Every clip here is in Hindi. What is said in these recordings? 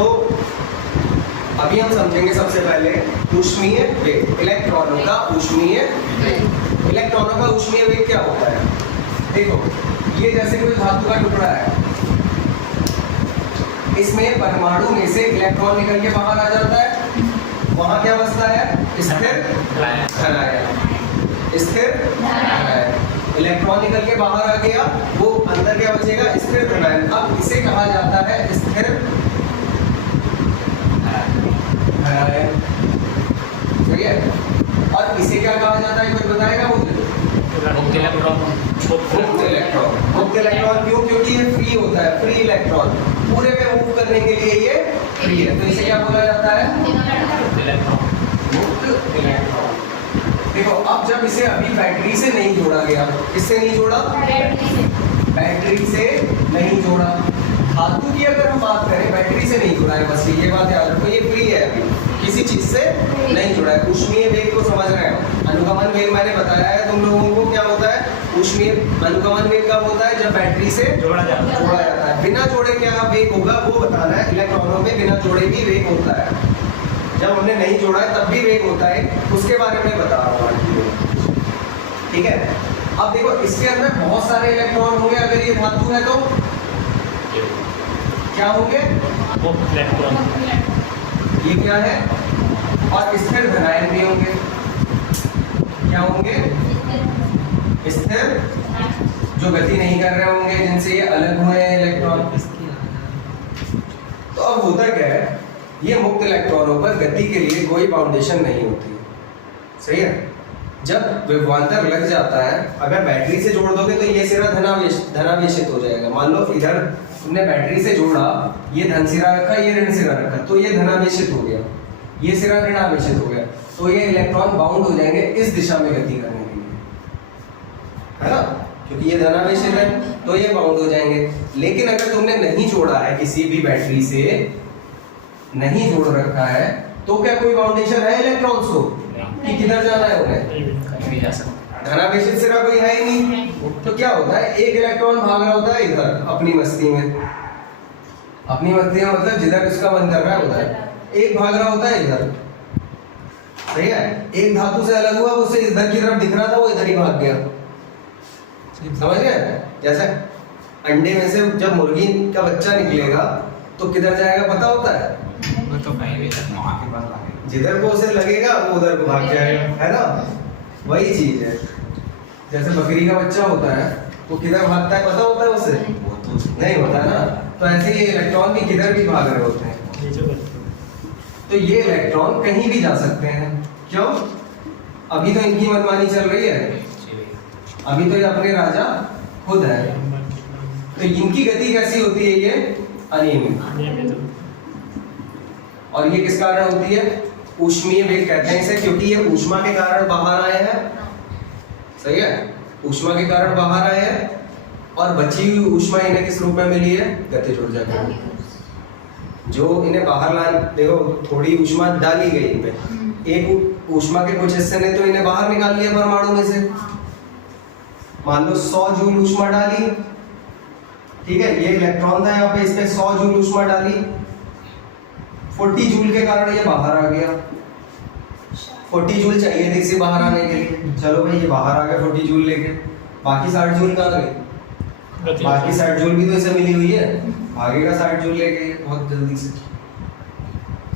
तो अभी हम समझेंगे सबसे पहले ऊष्मीय वेग, इलेक्ट्रॉनों का ऊष्मीय वेग। इलेक्ट्रॉनों का ऊष्मीय वेग क्या होता है? देखो, ये जैसे कोई धातु का टुकड़ा है, इसमें परमाणु में से इलेक्ट्रॉन निकल के बाहर आ जाता है, वहां क्या बचता है? स्थिर धनायन। स्थिर धनायन। इलेक्ट्रॉन निकल के बाहर आ गया, वो अंदर क्या बचेगा? स्थिर धनायन। अब इसे कहा जाता है स्थिर धनायन, सही है। और इसे क्या कहा जाता है, कोई बताएगा मुझे? मुक्त इलेक्ट्रॉन। मुक्त इलेक्ट्रॉन। मुक्त इलेक्ट्रॉन क्यों? क्योंकि ये फ्री होता है, फ्री इलेक्ट्रॉन, पूरे में मूव करने के लिए ये फ्री है, तो इसे क्या बोला जाता है? मुक्त इलेक्ट्रॉन। देखो, अब जब इसे अभी बैटरी से नहीं जोड़ा गया, किससे नहीं जोड़ा? बैटरी से नहीं जोड़ा। धातु की अगर हम बात करें, बैटरी से नहीं जुड़ा है, बस ये बात याद रखो, ये फ्री है, अभी किसी चीज से नहीं जुड़ा है। ऊष्मीय वेग को समझ रहे हो? अनुगमन वेग मैंने बताया है तुम लोगों को, क्या होता है? ऊष्मीय अनुगमन वेग कब होता है? जब बैटरी से जोड़ा जाता है। बिना जोड़े क्या वेग होगा वो बताना है। इलेक्ट्रॉनों में बिना जोड़े भी वेग होता है, जब हमने नहीं जोड़ा है तब भी वेग होता है, उसके बारे में बता रहा हूँ, ठीक है। अब देखो, इसके अंदर बहुत सारे इलेक्ट्रॉन होंगे, अगर ये धातु है तो क्या होंगे? मुक्त इलेक्ट्रॉन। ये क्या है? और स्थिर धनायन भी होंगे। क्या होंगे? स्थिर, जो गति नहीं कर रहे होंगे, जिनसे ये अलग हुए हैं इलेक्ट्रॉन। तो अब होता क्या है, ये मुक्त इलेक्ट्रॉनों पर गति के लिए कोई बाउंडेशन नहीं होती, सही है। जब विभवांतर लग जाता है, अगर बैटरी से जोड़ दोगे तो ये सिरा धनावेशित हो जाएगा। मान लो इधर तुमने बैटरी से जोड़ा, ये धन सिरा रखा, ये ऋण सिरा रखा, तो ये धनावेशित हो गया, ये सिरा ऋणावेशित हो गया, तो ये इलेक्ट्रॉन बाउंड हो जाएंगे इस दिशा में गति करने के लिए, है ना, क्योंकि ये धनावेशित है तो ये बाउंड हो जाएंगे। लेकिन अगर तुमने नहीं जोड़ा है, किसी भी बैटरी से नहीं जोड़ रखा है, तो क्या कोई बाउंडेशन है इलेक्ट्रॉन्स को कि किधर जाना है उन्हें? नहीं जा सकता। धनावेशित सिरा कोई है ही नहीं, तो क्या होता है? एक इलेक्ट्रॉन भाग रहा होता है इधर अपनी मस्ती में, अपनी मस्ती में मतलब जिधर उसका मन कर रहा है उधर, एक भाग रहा होता है इधर, सही है। एक धातु से अलग हुआ, उससे इधर की तरफ दिख रहा था, वो इधर ही भाग गया, समझ गए? जैसे अंडे में से जब मुर्गी का बच्चा निकलेगा तो किधर जाएगा पता होता है? वो तो कहीं भी तक वहाँ के पास आ जिधर को उसे लगेगा वो उधर को भाग जाएगा, है ना। वही चीज है, जैसे बकरी का बच्चा होता है वो किधर भागता है पता होता है उसे? वो तो नहीं होता ना। तो ऐसे ही इलेक्ट्रॉन भी किधर भी भाग रहे होते हैं, तो ये इलेक्ट्रॉन कहीं भी जा सकते हैं। क्यों? अभी तो इनकी मनमानी चल रही है, अभी तो ये अपने राजा खुद है, तो इनकी गति कैसी होती है? ये अनियमित। और ये किस कारण होती है? ऊष्मीय वेग कहते हैं इसे, क्योंकि ये ऊष्मा के कारण बाहर आए हैं, सही है, ऊष्मा के कारण बाहर आए हैं, और बची हुई ऊष्मा इन्हें किस रूप में मिली है? गतिज ऊर्जा के रूप में। जो इन्हें बाहर ला, देखो थोड़ी ऊष्मा डाली गई इनमें, एक ऊष्मा के कुछ हिस्से ने तो इन्हें बाहर निकाल लिया परमाणु में से। मान लो 100 जूल ऊष्मा डाली, ठीक है, ये इलेक्ट्रॉन था यहाँ पे, इसमें 100 जूल ऊष्मा डाली, 40 जूल के कारण ये बाहर आ गया। 40 जूल चाहिए थी इसे बाहर आने के लिए, चलो भाई ये बाहर आ गया 40 जूल लेके, बाकी 60 जूल कहाँ गए? बाकी 60 जूल भी तो इसे मिली हुई है, भागेगा 60 जूल लेके बहुत जल्दी से,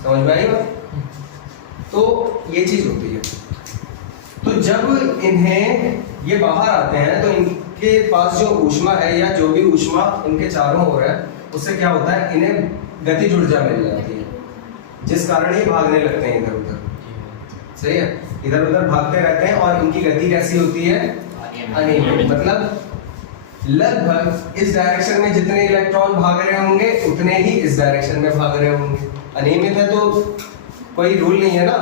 समझ में आई बात? तो ये चीज होती है। तो जब इन्हें ये बाहर आते हैं तो इनके पास जो ऊष्मा है, या जो भी ऊष्मा इनके चारों ओर है, उससे क्या होता है? इन्हें गतिज ऊर्जा मिल जाती है, जिस कारण ये भागने लगते हैं इधर उधर, सही है, इधर उधर भागते रहते हैं। और इनकी गति कैसी होती है? अनियमित। मतलब लगभग इस डायरेक्शन में जितने इलेक्ट्रॉन भाग रहे होंगे उतने ही इस डायरेक्शन में भाग रहे होंगे। अनियमित है तो कोई रूल नहीं है ना,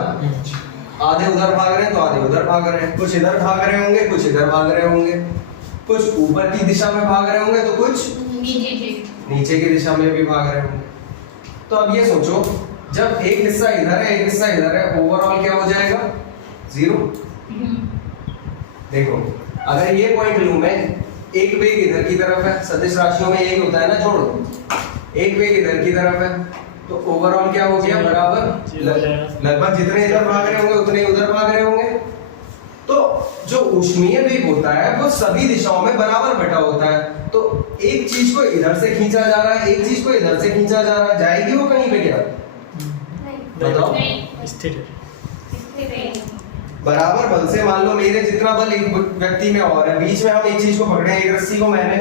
आधे उधर भाग रहे हैं तो आधे उधर भाग रहे हैं, कुछ इधर भाग रहे होंगे, कुछ इधर भाग रहे होंगे, कुछ ऊपर की दिशा में भाग रहे होंगे तो कुछ नीचे की दिशा में भी भाग रहे होंगे। तो अब ये सोचो, जब एक हिस्सा इधर है एक हिस्सा इधर है, ओवरऑल क्या हो जाएगा? 0। देखो, अगर ये पॉइंट लूं मैं, एक वेग इधर की तरफ है, सदिश राशियों में यही होता है ना, जोड़ो, एक वेग इधर की तरफ है, तो ओवरऑल क्या हो गया, बराबर लगभग जितने इधर भाग रहे होंगे उतने उधर भाग रहे होंगे। तो जो ऊष्मीय वेग होता है वो सभी दिशाओं में बराबर बटा होता है। तो एक चीज को इधर से खींचा जा रहा है, एक चीज को इधर से खींचा जा रहा है, जाएगी वो कहीं पे क्या? बताओ। बराबर बल से, मान लो मेरे जितना बल एक व्यक्ति में और है, बीच में हम एक चीज को पकड़े, एक रस्सी को मैंने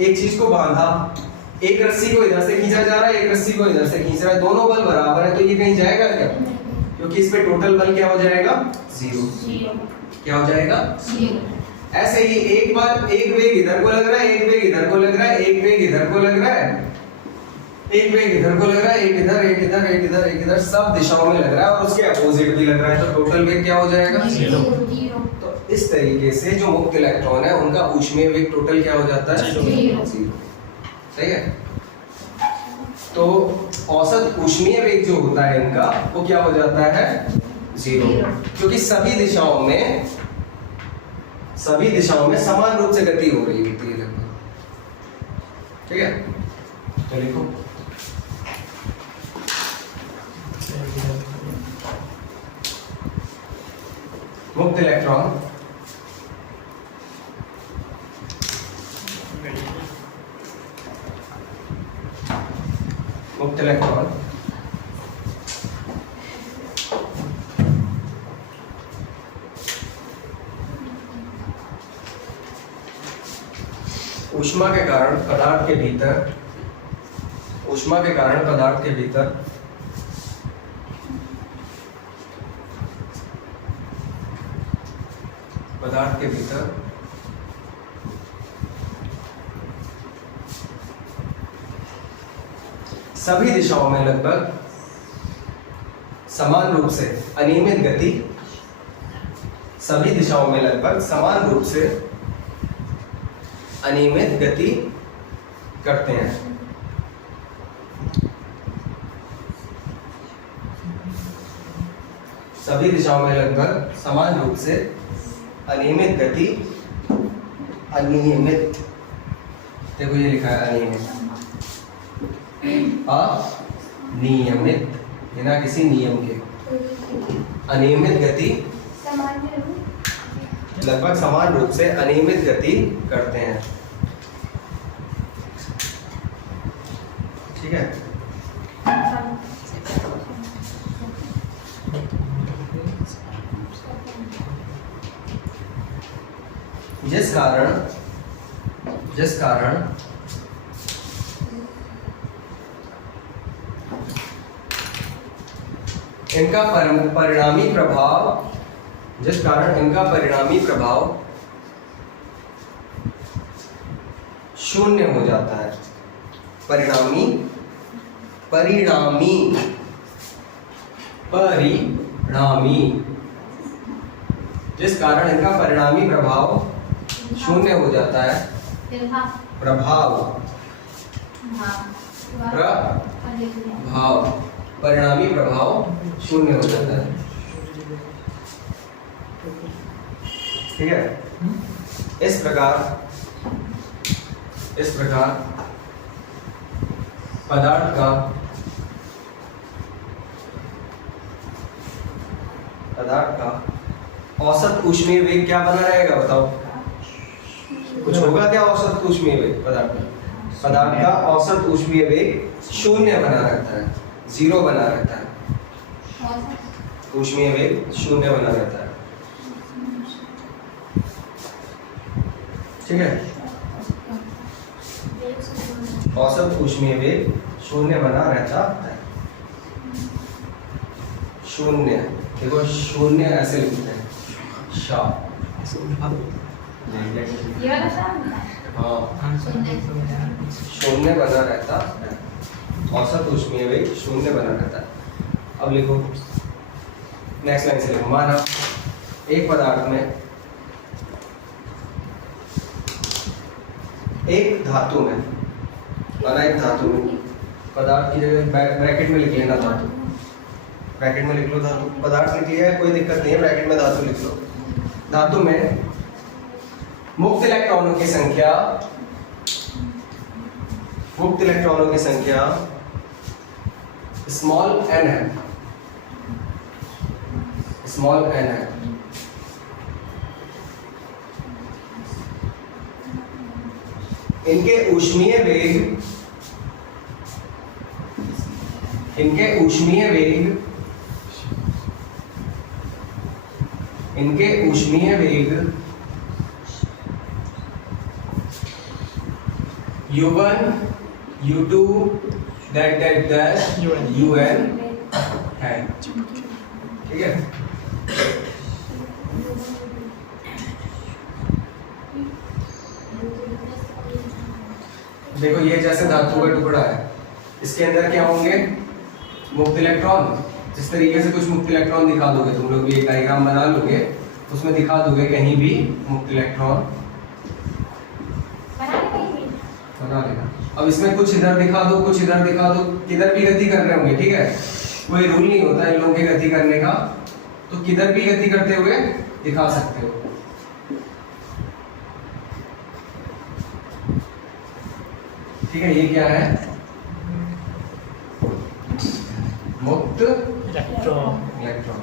एक चीज को बांधा, एक रस्सी को इधर से खींचा जा रहा है, एक रस्सी को इधर से खींच रहा है, दोनों बल बराबर है, तो ये कहीं जाएगा क्या? क्योंकि इस पे टोटल बल क्या हो जाएगा? जीरो। क्या हो जाएगा? ऐसे ही एक बार एक वेग इधर को लग रहा है, एक वेग इधर को लग रहा है, एक वेग इधर को लग रहा है, एक वेग इधर को लग रहा है, एक इधर एक इधर एक इधर एक इधर, सब दिशाओं में लग रहा है और उसके अपोजिट भी लग रहा है, तो टोटल वेग क्या हो जाएगा? जीरो। तो इस तरीके से जो मुक्त इलेक्ट्रॉन है उनका ऊष्मीय वेग टोटल क्या हो जाता है? जीरो। सही है। तो औसत ऊष्मीय वेग जो होता है इनका वो क्या हो जाता है? जीरो, क्योंकि सभी दिशाओं में समान रूप से गति हो रही होती है लगभग। ठीक है, तो लिखो मुक्त इलेक्ट्रॉन ऊष्मा के कारण पदार्थ के भीतर सभी दिशाओं में लगभग समान रूप से अनियमित गति, सभी दिशाओं में लगभग समान रूप से अनियमित गति करते हैं। सभी दिशाओं में लगभग समान रूप से अनियमित गति, अनियमित, देखो ये लिखा है अनियमित, अनियमित बिना किसी नियम के, अनियमित गति, लगभग समान रूप से अनियमित गति करते हैं। ठीक है, जिस कारण इनका परिणामी प्रभाव शून्य हो जाता है। परिणामी जिस कारण इनका परिणामी प्रभाव शून्य हो जाता है। परिणामी प्रभाव शून्य हो जाता है। ठीक है, इस प्रकार पदार्थ का औसत ऊष्मीय वेग क्या बना रहेगा? बताओ, कुछ होगा क्या औसत ऊष्मीय वेग? पदार्थ का औसत ऊष्मीय वेग शून्य बना रहता है, जीरो बना रहता है। ऊष्मीय वेग शून्य बना रहता है। ठीक है, औसत ऊष्मीय वेग शून्य बना रहता है। शून्य, देखो शून्य ऐसे लिखते हैं, हाँ, शून्य बना रहता है। औसत ऊष्मीय वेग शून्य बना रहता है। अब लिखो नेक्स्ट लाइन से लिखो, माना एक पदार्थ में, एक धातु में, माना एक धातु में, पदार्थ की जगह ब्रैकेट में लिख लेना धातु, ब्रैकेट में लिख लो धातु, पदार्थ लिख लिया है कोई दिक्कत नहीं है, ब्रैकेट में धातु लिख लो। धातु में मुक्त इलेक्ट्रॉनों की संख्या स्मॉल n है, स्मॉल n है, इनके ऊष्मीय वेग, इनके ऊष्मीय वेग, इनके ऊष्मीय वेग U1, U2, dash UN है, ठीक है। देखो ये जैसे धातु का टुकड़ा है, इसके अंदर क्या होंगे, मुक्त इलेक्ट्रॉन। जिस तरीके से कुछ मुक्त इलेक्ट्रॉन दिखा दोगे, तुम लोग भी एक डायग्राम बना लोगे, उसमें दिखा दोगे कहीं भी मुक्त इलेक्ट्रॉन बना लेना। अब इसमें कुछ इधर दिखा दो, कुछ इधर दिखा दो, किधर भी गति कर रहे होंगे, ठीक है, कोई रूल नहीं होता इन लोगों की गति करने का, तो किधर भी गति करते हुए दिखा सकते हो। ठीक है, ये क्या है, मुक्त इलेक्ट्रॉन। इलेक्ट्रॉन।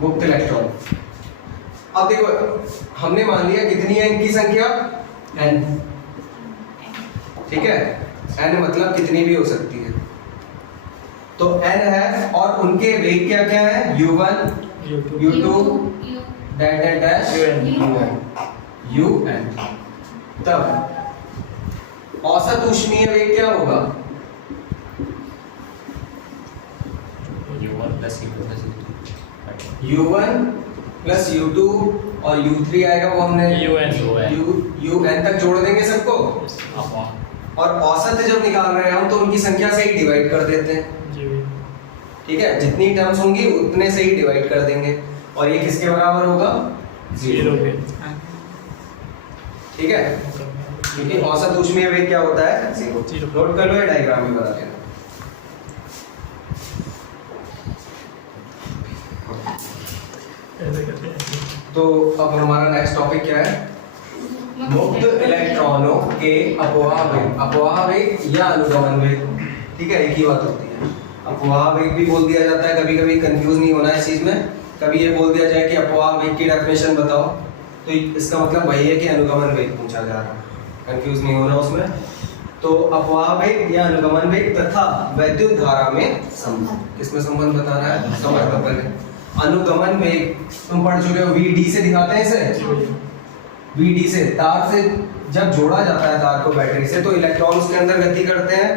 मुक्त इलेक्ट्रॉन। अब देखो हमने मान लिया कितनी है इनकी संख्या, n, ठीक है, n मतलब कितनी भी हो सकती है, तो n है, और उनके वेग क्या क्या है, U1, U2, dash UN। तब औसत ऊष्मीय वेग क्या होगा, U1 प्लस U2 और U3 आएगा, वो हमने UN तक जोड़ देंगे सबको, और औसत जब निकाल रहे हैं हम तो उनकी संख्या से ही डिवाइड कर देते हैं, ठीक है, जितनी टर्म्स होंगी उतने से ही डिवाइड कर देंगे, और ये किसके बराबर होगा, 0 के, ठीक है, क्योंकि औसत ऊष्मीय वेग क्या होता है, 0। नोट कर लो, ये डायग्राम में बता देना। तो अब हमारा नेक्स्ट टॉपिक क्या है, मुक्त इलेक्ट्रॉनों के अपवाह वेग, अपवाह वेग या अनुगमन वेग, ठीक है, एक ही बात होती है। अपवाह वेग भी बोल दिया जाता है, कभी कभी कंफ्यूज नहीं होना इस चीज में, कभी ये बोल दिया जाए कि अपवाह वेग की डेफिनेशन बताओ, तो इसका मतलब वही है कि अनुगमन वेग पूछा जा रहा है, कंफ्यूज नहीं होना उसमें। तो अपवाह वेग या अनुगमन वेग तथा वैद्युत धारा में संबंध, किसमें संबंध बताना है, समझ लो पहले। अनुगमन वेग तुम पढ़ चुके हो, VD से दिखाते हैं इसे, VD से, तार से जब जोड़ा जाता है तार को बैटरी से, तो इलेक्ट्रॉन उसके अंदर गति करते हैं,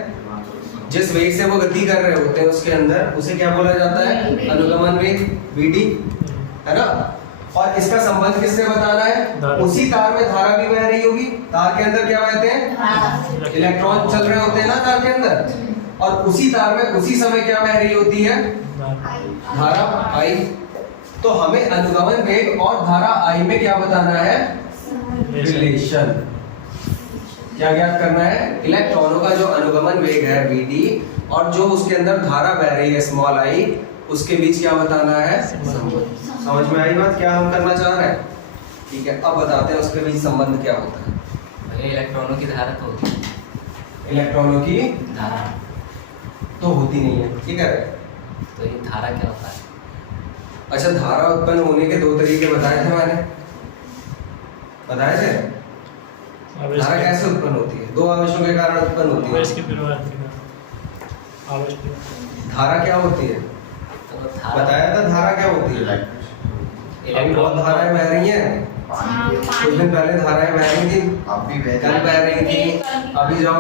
जिस वेग से वो गति कर रहे होते हैं उसके अंदर, उसे क्या बोला जाता है, अनुगमन वेग, VD, है ना। और इसका संबंध किससे बताना है, उसी तार में धारा भी बह रही होगी, तार के अंदर क्या बहते हैं, इलेक्ट्रॉन चल रहे होते हैं ना तार के अंदर, और उसी तार में उसी समय क्या बह रही होती है, धारा I। तो हमें अनुगमन वेग और धारा I में क्या बताना है, रिलेशन, क्या ज्ञात करना है, इलेक्ट्रॉनों का जो अनुगमन वेग है VD और जो उसके अंदर धारा बह रही है स्मॉल I, उसके बीच क्या बताना है, समझ में आई बात, क्या हम करना चाह रहे हैं, ठीक है। अब बताते हैं उसके बीच संबंध क्या होता है। भैया इलेक्ट्रॉनों की धारा तो होती है, इलेक्ट्रॉनों की धारा तो होती नहीं है, ठीक है, तो ये धारा क्या होता है, अच्छा, धारा उत्पन्न होने के दो तरीके बताए थे मैंने, बताए थे, धारा कैसे उत्पन्न होती है, दो आवेशों के कारण उत्पन्न होती है। धारा क्या होती है, तो धारा बताया था धारा क्या होती है, अभी बहुत धाराएं बह रही हैं, कुछ दिन पहले धाराएं बह रही थी, कल बह रही थी, अभी जाओ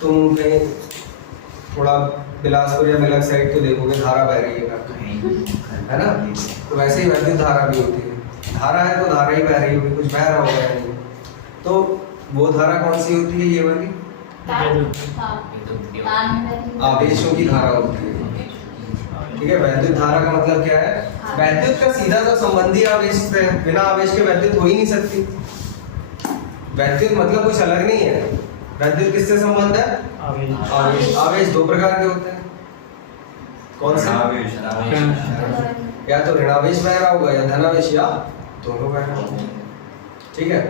तुम कहीं थोड़ा बिलासपुर या मिलक साइड तो देखोगे धारा बह रही है ना। तो वैसे ही वैद्युत धारा भी होती है, धारा है तो धारा ही बह रही होगी, कुछ बह रहा होगा या नहीं। तो वो धारा कौन सी होती है, ये वाली आवेशों की धारा होती है, ठीक है। वैद्युत धारा का मतलब क्या है, वैद्युत का सीधा तो संबंधी आवेश से, बिना आवेश के वैद्युत हो ही नहीं सकती। वैद्युत मतलब कुछ अलग नहीं है, वैद्युत किससे संबंध है, आवेश। आवेश दो प्रकार के होते हैं, कौन सा, या तो ऋणावेश बह रहा होगा या धनावेश या दोनों बह रहे होंगे, ठीक है।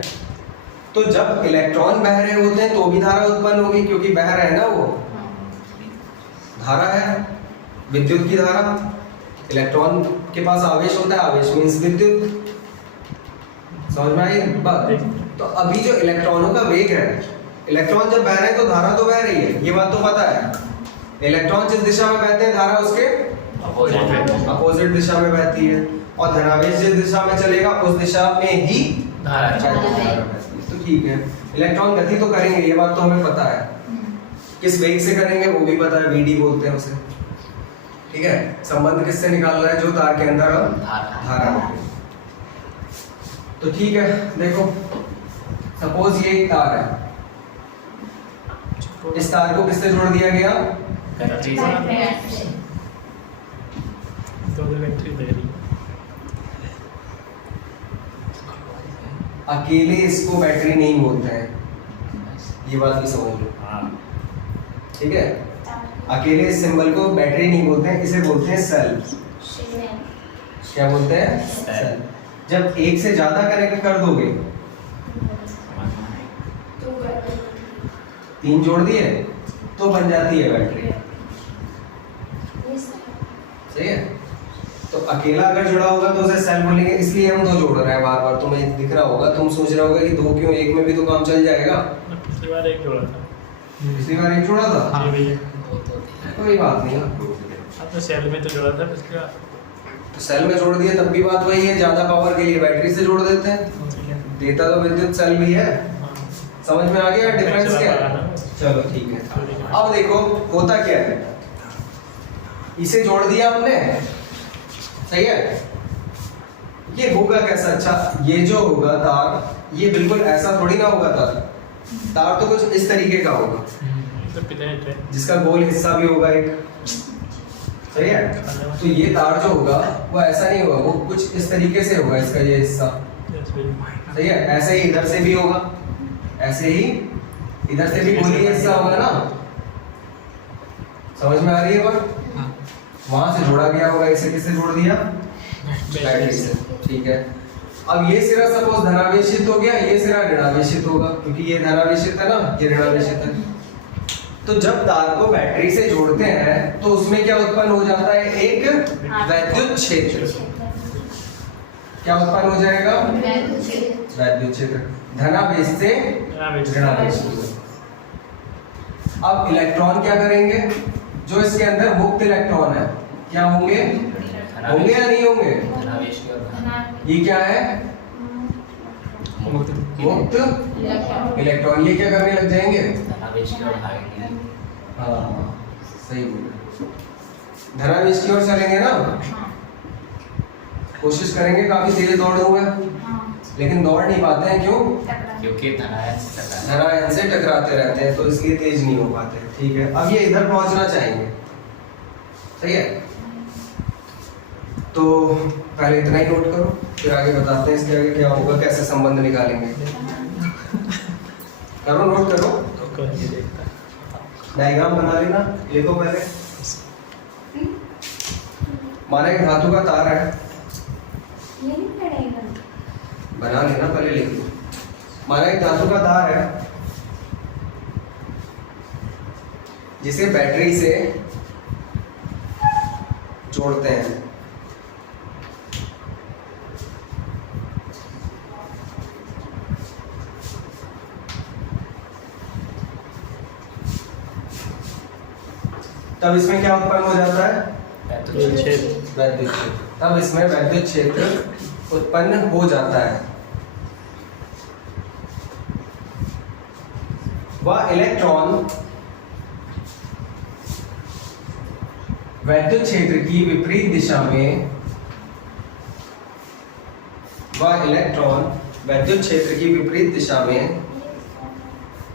तो जब इलेक्ट्रॉन बह रहे होते हैं तो भी धारा उत्पन्न होगी, क्योंकि बह रहे हैं ना वो, धारा है, विद्युत की धारा। इलेक्ट्रॉन के पास आवेश होता है, आवेश मीन्स विद्युत। समझ में आई बात? तो अभी जो इलेक्ट्रॉनों का वेग है, इलेक्ट्रॉन जब बह रहे हैं तो धारा तो बह रही है, ये बात तो पता है। इलेक्ट्रॉन जिस दिशा में बहते हैं धारा उसके अपोजिट दिशा में बहती है, और धनावेश जिस दिशा में चलेगा उस दिशा में ही धारा बहती है। तो ठीक है, इलेक्ट्रॉन गति तो करेंगे, ये बात तो हमें पता है। किस वेग से करेंगे वो भी पता है, वीडी बोलते हैं उसे, ठीक है। संबंध किससे निकालना है? जो तार के अंदर हम धारा है। तो ठीक है, देखो सपोज ये एक तार है, इस तार को किससे जोड़ दिया गया? बैटरी से तो बैटरी दे रही अकेले इसको बैटरी नहीं बोलते हैं, ये बात भी समझ लो, हाँ ठीक है। अकेले इस सिंबल को बैटरी नहीं बोलते हैं, इसे बोलते हैं सेल। क्या बोलते हैं? सेल। जब एक से ज्यादा कनेक्ट कर दोगे, 3 जोड़ दिए तो बन जाती है बैटरी, सही है। तो अकेला अगर जुड़ा होगा तो उसे सेल बोलेंगे, इसलिए हम 2 जोड़ रहे हैं बार बार। तुम्हें दिख रहा होगा, तुम सोच रहे होगा कि 2 क्यों, एक में भी तो काम चल जाएगा। पिछली बार एक जोड़ा था। पिछली बार एक जोड़ा था, हाँ भैया, कोई बात नहीं। आपने सेल में तो जोड़ा था पिछली बार। तो सेल में जोड़ दिए तब भी बात वही है, ज्यादा पावर के लिए बैटरी से जोड़ देते हैं, देता तो विद्युत सेल भी है। समझ में आ गया डिफरेंस क्या है? चलो ठीक है। अब देखो होता क्या है, इसे जोड़ दिया हमने, सही है। ये होगा कैसा? अच्छा, ये जो होगा तार, ये बिल्कुल ऐसा थोड़ी ना होगा तार। तार तो कुछ इस तरीके का होगा, तो पिलेट है। जिसका गोल हिस्सा भी होगा एक, सही है। तो ये तार जो होगा वो ऐसा नहीं होगा, वो कुछ इस तरीके से होगा, इसका ये हिस्सा, सही है। ऐसे ही इधर से भी होगा, ऐसे ही इधर से भी गोली हिस्सा होगा ना। समझ में आ रही है बात? वहां से जोड़ा गया होगा, इसे किससे जोड़ दिया? बैटरी से, ठीक है। अब ये सिरा सपोज धनावेशित हो गया, ये सिरा ऋणावेशित होगा, क्योंकि ये धनावेशित है ना, ये ऋणावेशित है। तो जब तार को बैटरी से जोड़ते हैं तो उसमें क्या उत्पन्न हो जाता है? एक वैद्युत क्षेत्र। क्या उत्पन्न हो जाएगा? वैद्युत क्षेत्र, धनावेश से ऋणावेश। अब इलेक्ट्रॉन क्या करेंगे? जो इसके अंदर मुक्त इलेक्ट्रॉन है, क्या होंगे? होंगे या नहीं होंगे? ये क्या है? मुक्त इलेक्ट्रॉन। ये क्या करने लग जाएंगे? हाँ सही बोल, धनावेश की ओर चलेंगे ना। कोशिश करेंगे, काफी तेज दौड़ हुआ है लेकिन दौड़ नहीं पाते हैं, क्यों? क्योंकि धनायन से टकराते रहते हैं, तो इसलिए तेज नहीं हो पाते। ठीक है, अब ये इधर पहुंचना चाहेंगे, सही है। तो पहले इतना ही नोट करो, फिर आगे बताते हैं इसके आगे क्या होगा, कैसे संबंध निकालेंगे। करो, नोट करो, डायग्राम बना लेना, लिखो पहले। माना एक धातु का तार है, बना लेना, पहले लिख लो। माना एक धातु का तार है जिसे बैटरी से जोड़ते हैं। तब इसमें क्या उत्पन्न हो जाता है? वैद्युत क्षेत्र। तब इसमें वैद्युत क्षेत्र उत्पन्न हो जाता है। वह इलेक्ट्रॉन वैद्युत क्षेत्र की विपरीत दिशा में, वह इलेक्ट्रॉन वैद्युत क्षेत्र की विपरीत दिशा में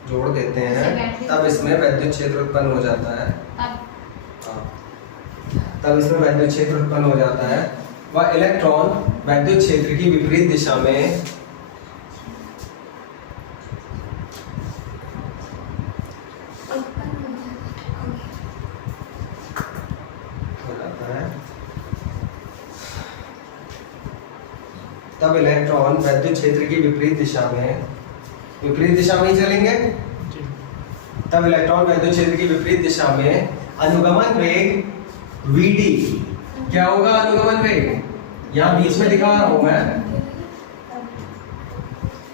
जोड़ देते हैं, तब इसमें वैद्युत क्षेत्र उत्पन्न हो जाता है। तब इसमें वैद्युत क्षेत्र उत्पन्न हो जाता है। वह इलेक्ट्रॉन वैद्युत क्षेत्र की विपरीत दिशा में हो जाता है, तब तब इलेक्ट्रॉन वैद्युत क्षेत्र की विपरीत दिशा में ही चलेंगे। जी तब इलेक्ट्रॉन वैद्युत क्षेत्र की विपरीत दिशा में अनुगमन वेग Vd क्या होगा? अनुगमन वेग यहाँ बीच में दिखा रहा हूं मैं।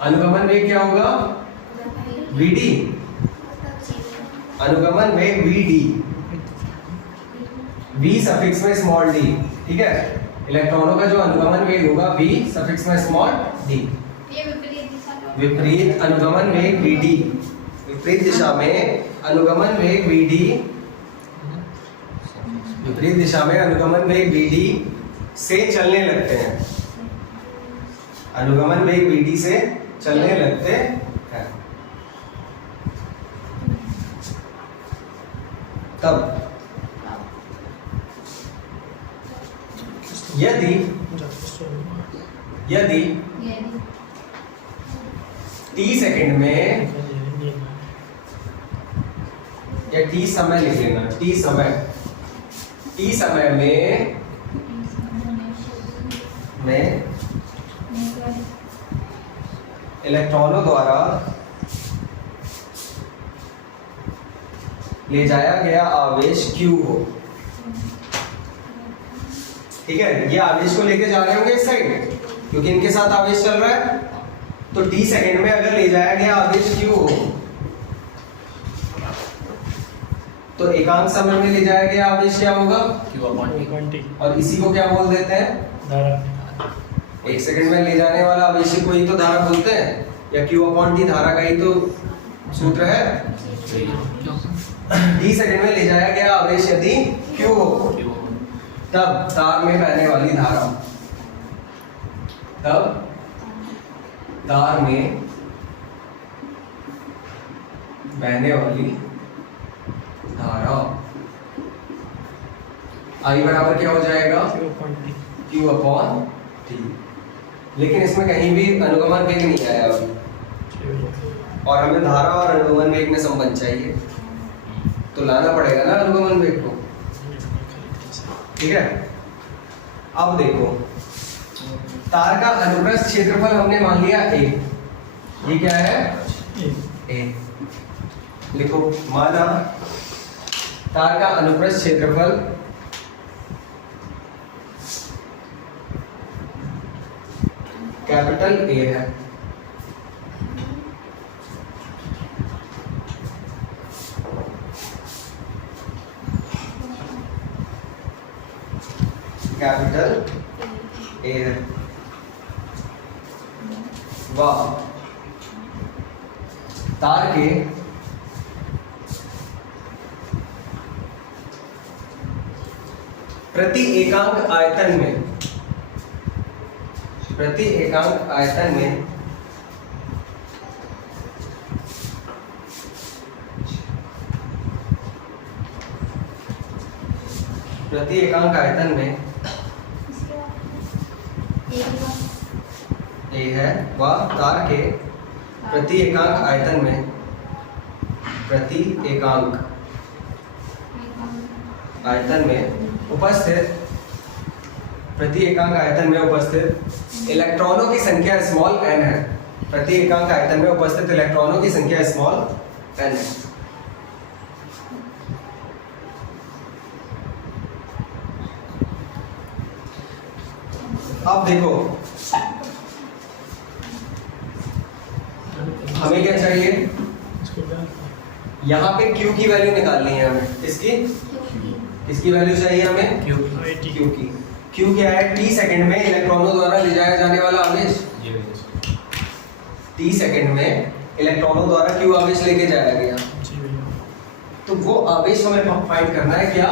अनुगमन वेग क्या होगा? Vd। अनुगमन वेग Vd, V सफिक्स में स्मॉल d, ठीक है। इलेक्ट्रॉनों का जो अनुगमन वेग होगा V सफिक्स में स्मॉल d। विपरीत अनुगमन वेग Vd, विपरीत दिशा में अनुगमन वेग Vd, विपरीत दिशा में अनुगमन वेग Vd से चलने लगते हैं। अनुगमन वेग Vd से चलने लगते हैं। तब यदि 30 सेकंड में या t समय लिख लेना, t समय में इलेक्ट्रॉनों द्वारा ले जाया गया आवेश Q हो, ठीक है। ये आवेश को लेके जा रहे होंगे इस साइड, क्योंकि इनके साथ आवेश चल रहा है। तो t सेकंड में अगर ले जाया गया आवेश Q हो, तो एकांक समय में ले जाया गया आवेश क्या होगा? Q/T। और इसी को क्या बोल देते हैं? धारा। 1 सेकंड में ले जाने वाला आवेश को ही तो धारा बोलते हैं, या Q/T धारा का ही तो सूत्र है। t सेकंड में ले जाया गया आवेश यदि Q हो, तब तार में बहने वाली धारा, तब तार में बहने वाली धारा I बराबर क्या हो जाएगा? Q/T। Q/T। लेकिन इसमें कहीं भी अनुगमन वेग नहीं आया अभी, और हमें धारा और अनुगमन वेग में संबंध चाहिए, तो लाना पड़ेगा ना अनुगमन वेग को, ठीक है। अब देखो, तार का अनुप्रस्थ क्षेत्रफल हमने मान लिया A। ये क्या है? A। लिखो, माना तार का अनुप्रस्थ क्षेत्रफल कैपिटल A है। कैपिटल A है। वाह, तार के प्रति एकांक आयतन में प्रति एकांक आयतन में A है। वह तार के प्रति एकांक आयतन में उपस्थित इलेक्ट्रॉनों की संख्या स्मॉल n है। प्रति एकांक आयतन में उपस्थित इलेक्ट्रॉनों की संख्या स्मॉल n है। अब देखो, हमें क्या चाहिए? यहाँ पे Q की वैल्यू निकालनी है हमें। किसकी वैल्यू चाहिए हमें? Q की। Q क्या है? t सेकंड में इलेक्ट्रॉनों द्वारा ले जाया जाने वाला आवेश। t सेकंड में इलेक्ट्रॉनों द्वारा Q आवेश लेके जाया गया, तो वो आवेश हमें फाइंड करना है। क्या?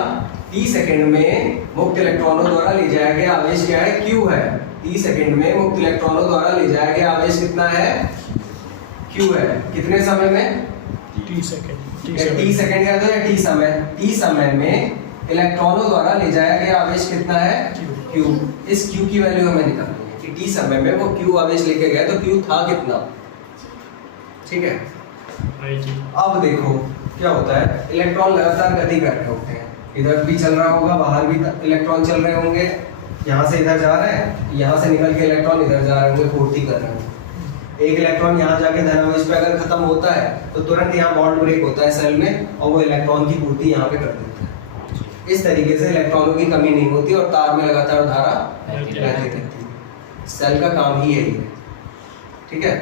t सेकंड में मुक्त इलेक्ट्रॉनों द्वारा ले जाया गया आवेश क्या है? Q है। t सेकंड में मुक्त इलेक्ट्रॉनों द्वारा ले जाया गया आवेश कितना है? Q है। कितने समय में? t सेकंड क्या था? t समय। t समय में इलेक्ट्रॉनों द्वारा ले जाया गया आवेश कितना है? Q। इस Q की वैल्यू हमें निकालनी है कि t समय में वो Q आवेश लेके गए तो Q था कितना, ठीक है। अब देखो क्या होता है, इलेक्ट्रॉन लगातार गति कर रहे होते हैं, इधर भी चल रहा होगा, बाहर भी इलेक्ट्रॉन चल रहे होंगे, यहाँ से इधर जा रहे हैं, यहाँ से निकल के इलेक्ट्रॉन इधर जा रहे होंगे, पूर्ति कर रहे हैं। एक इलेक्ट्रॉन यहाँ जाके धनावेश पे अगर खत्म होता है तो तुरंत यहाँ बॉन्ड ब्रेक होता है सेल में और वो इलेक्ट्रॉन की पूर्ति यहाँ पे कर देता है। इस तरीके से इलेक्ट्रॉनों की कमी नहीं होती और तार में लगातार धारा रहती रहती है। सेल का काम ही यही है, ठीक है।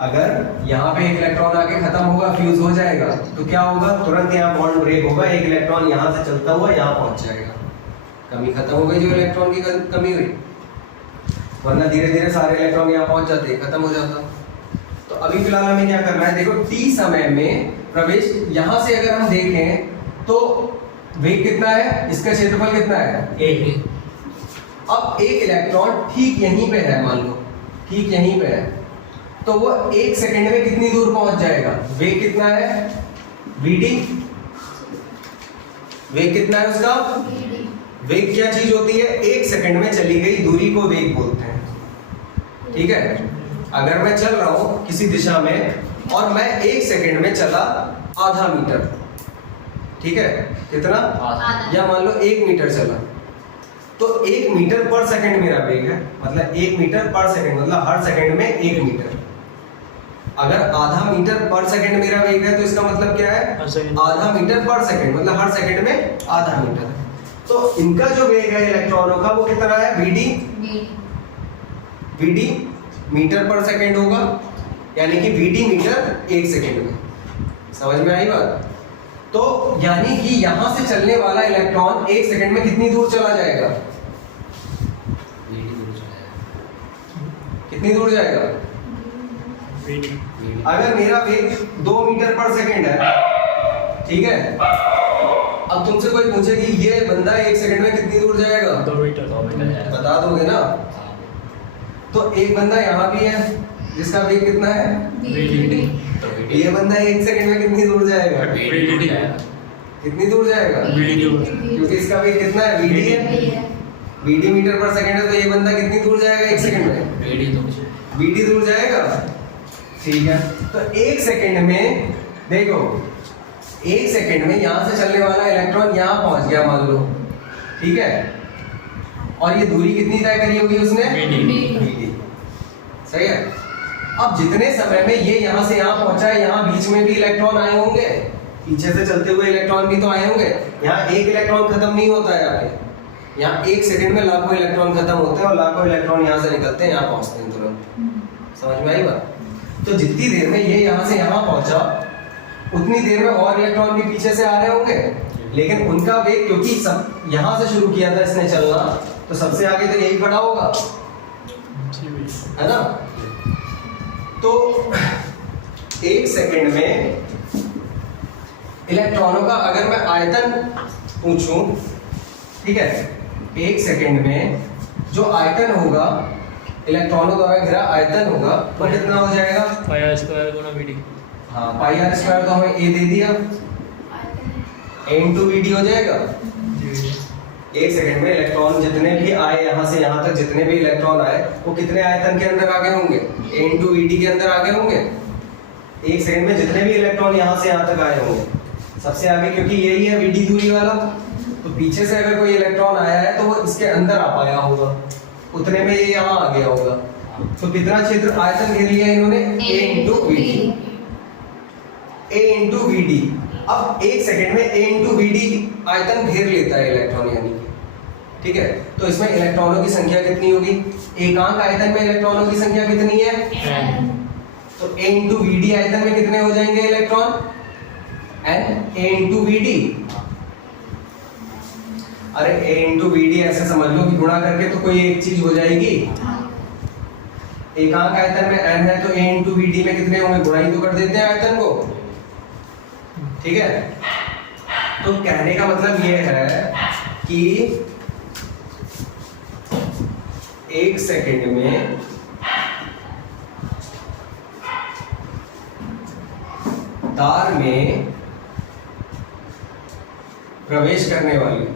अगर यहाँ पे एक इलेक्ट्रॉन आके खत्म होगा, फ्यूज हो जाएगा, तो क्या होगा, तुरंत यहाँ बॉन्ड ब्रेक होगा, एक इलेक्ट्रॉन यहाँ से चलता हुआ यहाँ पहुंच जाएगा, कमी खत्म हो गई जो इलेक्ट्रॉन की कमी हुई। वरना धीरे धीरे सारे इलेक्ट्रॉन यहाँ पहुंच जाते, खत्म हो जाता। तो अभी फिलहाल हमें क्या करना है, देखो t समय में प्रवेश, यहाँ से अगर हम देखें तो वेग कितना है, इसका क्षेत्रफल कितना है, एक। अब एक इलेक्ट्रॉन ठीक यहीं पे है, मान लो ठीक यहीं पे है, तो वो 1 सेकंड में कितनी दूर पहुंच जाएगा, वेग कितना है, vd, वेग कितना है उसका, वेग क्या चीज होती है, 1 सेकंड में चली गई दूरी को वेग बोलते हैं, ठीक है। अगर मैं चल रहा हूं किसी दिशा में और मैं 1 सेकंड में चला आधा मीटर, ठीक है, कितना, या मान लो 1 मीटर चला, तो 1 मीटर पर सेकंड मेरा वेग है, मतलब 1 मीटर पर सेकंड, मतलब हर सेकंड में 1 मीटर। अगर आधा मीटर पर सेकंड मेरा वेग है तो इसका मतलब क्या है, आधा मीटर पर सेकंड, मतलब हर सेकंड में आधा मीटर। तो इनका जो वेग है इलेक्ट्रॉनों का वो कितना है, vd मीटर पर सेकंड होगा, यानी कि vd मीटर 1 सेकंड में। समझ में आई बात। तो यानी कि यहां से चलने वाला इलेक्ट्रॉन 1 सेकंड में कितनी दूर चला जाएगा, कितनी दूर जाएगा, अगर मेरा वेग 2 मीटर पर सेकंड है, ठीक है, अब तुमसे कोई पूछे कि ये बंदा 1 सेकंड में कितनी दूर जाएगा, 2 मीटर बता दोगे ना। तो एक बंदा यहाँ भी है जिसका वेग कितना है, ये बंदा 1 सेकंड में कितनी दूर जाएगा, कितनी दूर जाएगा, क्योंकि इसका वेग कितना है, vd है, vd मीटर पर सेकंड है, तो ये बंदा कितनी दूर जाएगा 1 सेकंड में, vd दूर जाएगा, ठीक है। तो 1 सेकंड में देखो, 1 सेकंड में यहाँ से चलने वाला इलेक्ट्रॉन यहाँ पहुंच गया मान लो, ठीक है, और ये दूरी कितनी तय करी होगी उसने, vd, सही है। अब जितने समय में ये यहाँ से यहाँ पहुंचा है, यहाँ बीच में भी इलेक्ट्रॉन आए होंगे, पीछे से चलते हुए इलेक्ट्रॉन भी तो आए होंगे। यहाँ एक इलेक्ट्रॉन खत्म नहीं होता है आगे, यहाँ 1 सेकंड में लाखों इलेक्ट्रॉन खत्म होते हैं और लाखों इलेक्ट्रॉन यहाँ से निकलते हैं, यहाँ पहुंचते हैं तुरंत। समझ में आई बात। तो जितनी देर में ये यहाँ से यहाँ पहुंचा, उतनी देर में और इलेक्ट्रॉन भी पीछे से आ रहे होंगे, लेकिन उनका वेग, क्योंकि सब यहाँ से शुरू किया था इसने चलना, तो सबसे आगे तो यही खड़ा होगा, है ना। तो 1 सेकंड में इलेक्ट्रॉनों का अगर मैं आयतन पूछूं, ठीक है, 1 सेकंड में जो आयतन होगा, इलेक्ट्रॉनों द्वारा घिरा आयतन होगा, वो कितना हो जाएगा, πr² गुना vd। हाँ, πr² तो हमें a दे दिया, a into vd हो जाएगा। 1 सेकंड में इलेक्ट्रॉन जितने भी आए, यहाँ से यहाँ तक जितने भी इलेक्ट्रॉन आए, वो कितने आयतन के अंदर आगे होंगे, a into vd के अंदर आगे होंगे। 1 सेकंड में जितने भी इलेक्ट्रॉन यहाँ से यहाँ तक आए होंगे, सबसे आगे, क्योंकि यही है vd दूरी वाला, तो पीछे से अगर कोई इलेक्ट्रॉन आया है तो वो इसके अंदर आ पाया होगा, उतने में ये यहाँ आ गया होगा। तो कितना क्षेत्र आयतन घेर लिया इन्होंने, a into vd, a into vd। अब 1 सेकंड में a into vd आयतन घेर लेता है इलेक्ट्रॉन, यानी, ठीक है। तो इसमें इलेक्ट्रॉनों की संख्या कितनी होगी, एकांक आयतन में इलेक्ट्रॉनों की संख्या कितनी है, तो a into vd आयतन में कितने हो जाएंगे electron, n, a into vd। अरे a into vd ऐसे समझ लो कि गुणा करके तो कोई एक चीज हो जाएगी। एकांक आयतन में n है तो a into vd में कितने होंगे, गुणा ही तो कर देते हैं आयतन को, ठीक है। तो कहने का मतलब ये है कि 1 सेकंड में तार में प्रवेश करने वाली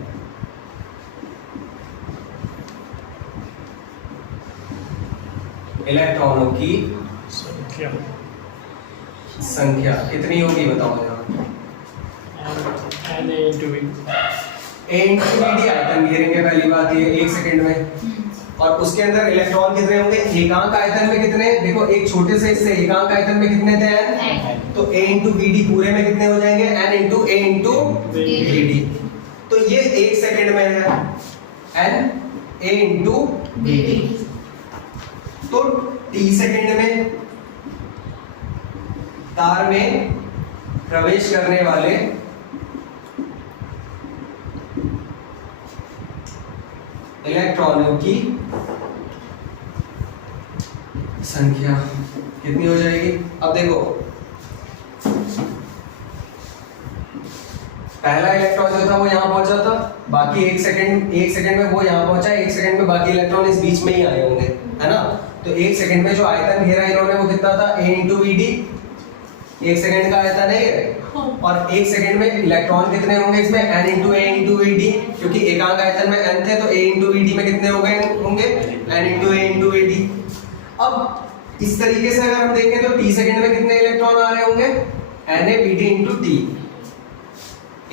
इलेक्ट्रॉनों की संख्या कितनी होगी, बताओ जरा। n into v। ए इंटू बी डी आयतन घेरेंगे, पहली बात ये 1 सेकंड में। और उसके अंदर इलेक्ट्रॉन कितने होंगे, एकांक आयतन में कितने, देखो एक छोटे से इससे एकांक आयतन में कितने थे n, तो a इंटू बी डी पूरे में कितने हो जाएंगे, n into a into B D. तो ये 1 सेकंड में है n a into B D. तो t सेकंड में तार में प्रवेश करने वाले इलेक्ट्रॉनों की संख्या कितनी हो जाएगी। अब देखो पहला इलेक्ट्रॉन जो था वो यहां पहुंचा था, बाकी 1 सेकंड में वो यहां पहुंचा, 1 सेकंड में बाकी इलेक्ट्रॉन इस बीच में ही आए होंगे, है ना। तो 1 सेकंड में जो आयतन घेरा इन्होंने वो कितना था, a into B D, 1 second का आयतन है ये। और 1 सेकंड में इलेक्ट्रॉन कितने होंगे इसमें, n into a into B D, क्योंकि एकांक आयतन में n थे तो a इंटू बी डी में कितने हो गए होंगे, n into a into B D. अब इस तरीके से अगर हम देखें तो t सेकंड में कितने इलेक्ट्रॉन आ रहे होंगे, na bd into t।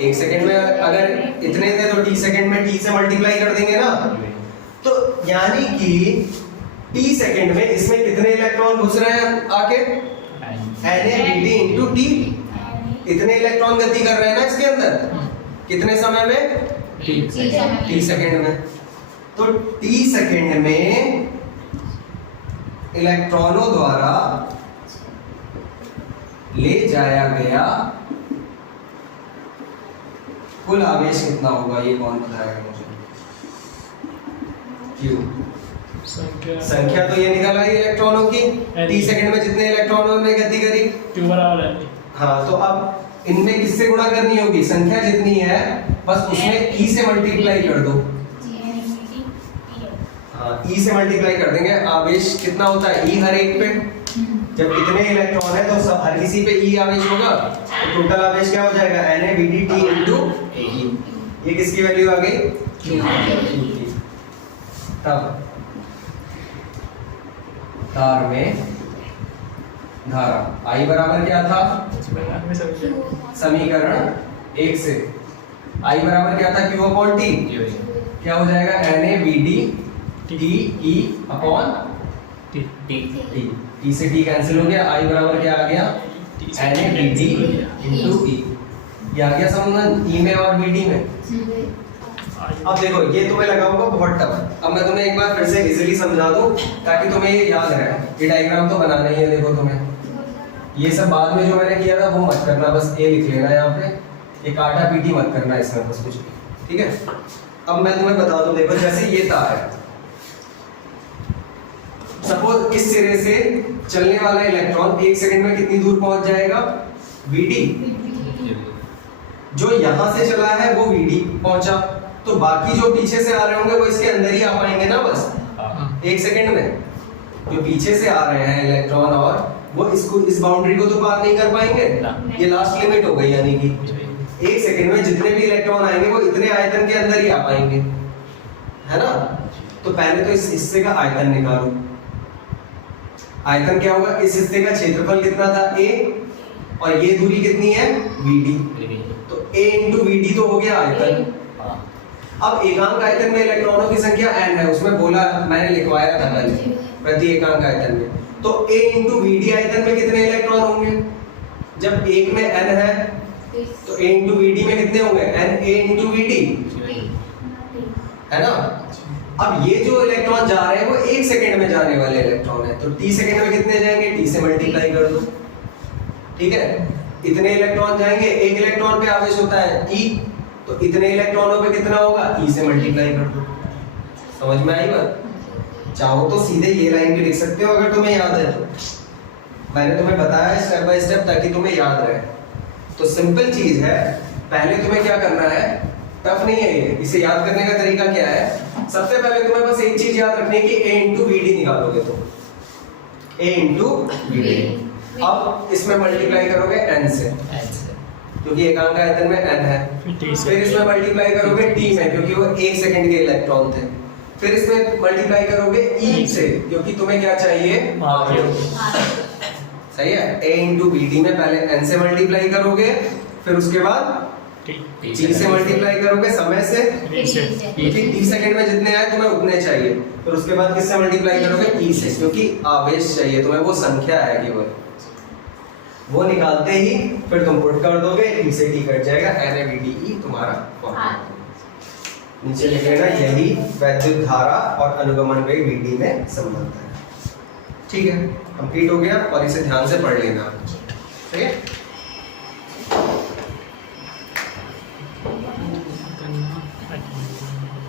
1 second में अगर इतने थे तो t सेकंड में t से मल्टीप्लाई कर देंगे ना, तो यानी कि t सेकंड में इसमें कितने इलेक्ट्रॉन घुस रहे हैं आके, na bd इंटू t। इतने इलेक्ट्रॉन गति कर रहे हैं ना इसके अंदर, कितने समय में, t सेकंड में। तो t सेकंड में इलेक्ट्रॉनों द्वारा ले जाया गया कुल आवेश कितना होगा, ये कौन बताएगा मुझे। क्यों संख्या तो ये निकल आई इलेक्ट्रॉनों की, t सेकंड में जितने इलेक्ट्रॉनों ने गति करी, q बराबर है। हाँ तो अब इनमें किससे गुणा करनी होगी, संख्या जितनी है बस उसमें e से मल्टीप्लाई कर दो। हाँ e से मल्टीप्लाई कर देंगे। आवेश कितना होता है, e हर एक पे, जब इतने इलेक्ट्रॉन है तो सब हर किसी पे e आवेश होगा, तो टोटल आवेश क्या हो जाएगा, Na Bd T into e। ये किसकी वैल्यू आ गई, Q। तब तार में धारा I बराबर क्या था, समीकरण 1 से I बराबर क्या था, Q अपॉन T, क्या हो जाएगा, Na Bd T E upon t T से T कैंसिल हो गया, I बराबर क्या आ गया, Na Bd इंटू E। ये आ गया संबंध E में और Bd में। अब देखो ये तुम्हें लगा होगा बहुत टफ, अब मैं तुम्हें एक बार फिर से इजीली समझा दूं ताकि तुम्हें ये याद रहे। ये डायग्राम तो बनाना ही है, देखो तुम्हें ये सब बाद में जो मैंने किया था वो मत करना, बस ए लिख लेना यहाँ पे, ये काटा पीटी मत करना इसमें, बस कुछ नहीं, ठीक है। अब मैं तुम्हें बता दूं, देखो जैसे ये तार है, सपोज इस सिरे से चलने वाला इलेक्ट्रॉन 1 सेकंड में कितनी दूर पहुंच जाएगा, Vd। जो यहां से चला है वो Vd पहुंचा, तो बाकी जो पीछे से आ रहे होंगे वो इसके अंदर ही आ पाएंगे ना, बस 1 सेकंड में। जो पीछे से आ रहे हैं इलेक्ट्रॉन और वो इसको इस बाउंड्री को तो पार नहीं कर पाएंगे, ये लास्ट लिमिट हो गई, यानी कि 1 सेकंड में जितने भी इलेक्ट्रॉन आएंगे वो इतने आयतन के अंदर ही आ पाएंगे, है ना। तो पहले तो इस हिस्से का आयतन निकालो। आयतन क्या होगा, इस हिस्से का क्षेत्रफल कितना था, a, और ये दूरी कितनी है, Vd। तो a इंटू Vd तो हो गया आयतन। अब एकांक आयतन में इलेक्ट्रॉनों की संख्या n है, उसमें बोला मैंने लिखवाया था पहले, प्रति एकांक आयतन में। तो a इंटू Vd आयतन में कितने इलेक्ट्रॉन होंगे, जब एक में n है तो a इंटू Vd में कितने होंगे, n a इंटू Vd, है ना। अब ये जो इलेक्ट्रॉन जा रहे हैं वो 1 सेकंड में जाने वाले इलेक्ट्रॉन है, तो t सेकंड में कितने जाएंगे, t से मल्टीप्लाई कर दो, ठीक है। इतने इलेक्ट्रॉन जाएंगे, एक इलेक्ट्रॉन पे आवेश होता है e, तो इतने इलेक्ट्रॉनों पे कितना होगा, e से मल्टीप्लाई कर दो। समझ में आई बात। चाहो तो सीधे ये लाइन भी लिख सकते हो अगर तुम्हें याद है तो, मैंने तुम्हें बताया स्टेप बाय स्टेप ताकि तुम्हें याद रहे। तो सिंपल चीज है, पहले तुम्हें क्या करना है, टफ नहीं है ये, इसे याद करने का तरीका क्या है, सबसे पहले तुम्हें बस एक चीज याद रखनी है कि a इंटू Vd निकालोगे तो a इंटू Vd। अब इसमें मल्टीप्लाई करोगे n से, क्योंकि एकांक आयतन में n है, फिर इसमें मल्टीप्लाई करोगे t में, क्योंकि वो 1 सेकंड के इलेक्ट्रॉन थे, फिर इसमें मल्टीप्लाई करोगे e से, क्योंकि तुम्हें क्या चाहिए, सही है। a इंटू Vd में पहले n से मल्टीप्लाई करोगे, फिर उसके बाद टी टी से मल्टीप्लाई करोगे समय से, टी से क्योंकि टी सेकंड में जितने आए तुम्हें उतने चाहिए, फिर उसके बाद किससे मल्टीप्लाई करोगे, टी से, क्योंकि आवेश चाहिए तुम्हें, वो संख्या है केवल, वो निकालते ही फिर तुम पुट कर दोगे, टी से टी कट जाएगा, NaVdE तुम्हारा फॉर्मूला। नीचे लिख लेना, यही वैद्युत धारा और अनुगमन वेग Vd में संबंध है। ठीक है, कंप्लीट हो गया, और इसे ध्यान से पढ़ लेना। ठीक है।